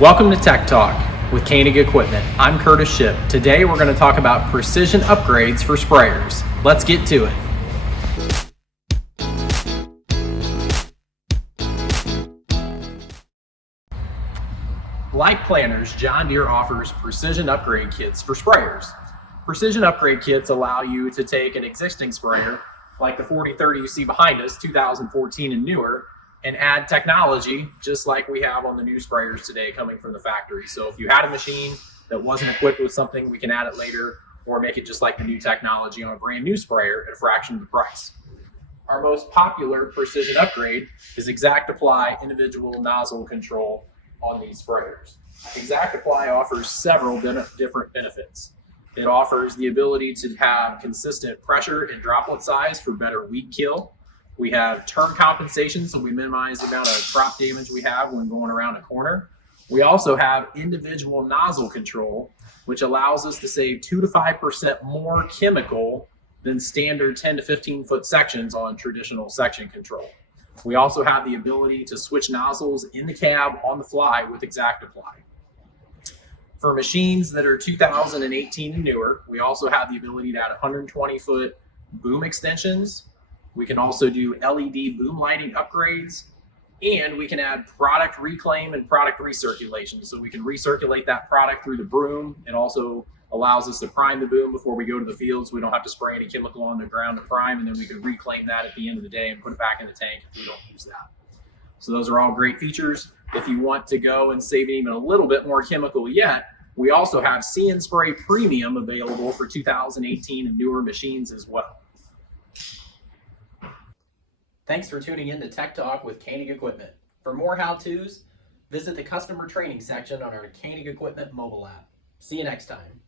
Welcome to Tech Talk with Koenig Equipment. I'm Curtis Shipp. Today we're going to talk about precision upgrades for sprayers. Let's get to it. Like planters, John Deere offers precision upgrade kits for sprayers. Precision upgrade kits allow you to take an existing sprayer, like the 4030 you see behind us, 2014 and newer, and add technology just like we have on the new sprayers today coming from the factory. So if you had a machine that wasn't equipped with something, we can add it later or make it just like the new technology on a brand new sprayer at a fraction of the price. Our most popular precision upgrade is ExactApply individual nozzle control on these sprayers. ExactApply offers several different benefits. It offers the ability to have consistent pressure and droplet size for better weed kill. We have turn compensation, so we minimize the amount of crop damage we have when going around a corner. We also have individual nozzle control, which allows us to save 2 to 5% more chemical than standard 10 to 15 foot sections on traditional section control. We also have the ability to switch nozzles in the cab on the fly with ExactApply. For machines that are 2018 and newer, we also have the ability to add 120 foot boom extensions. We can also do LED boom lighting upgrades, and we can add product reclaim and product recirculation. So we can recirculate that product through the broom. It also allows us to prime the boom before we go to the field, so we don't have to spray any chemical on the ground to prime, and then we can reclaim that at the end of the day and put it back in the tank if we don't use that. So those are all great features. If you want to go and save even a little bit more chemical yet, we also have See & Spray Premium available for 2018 and newer machines as well. Thanks for tuning in to Tech Talk with Koenig Equipment. For more how-tos, visit the customer training section on our Koenig Equipment mobile app. See you next time.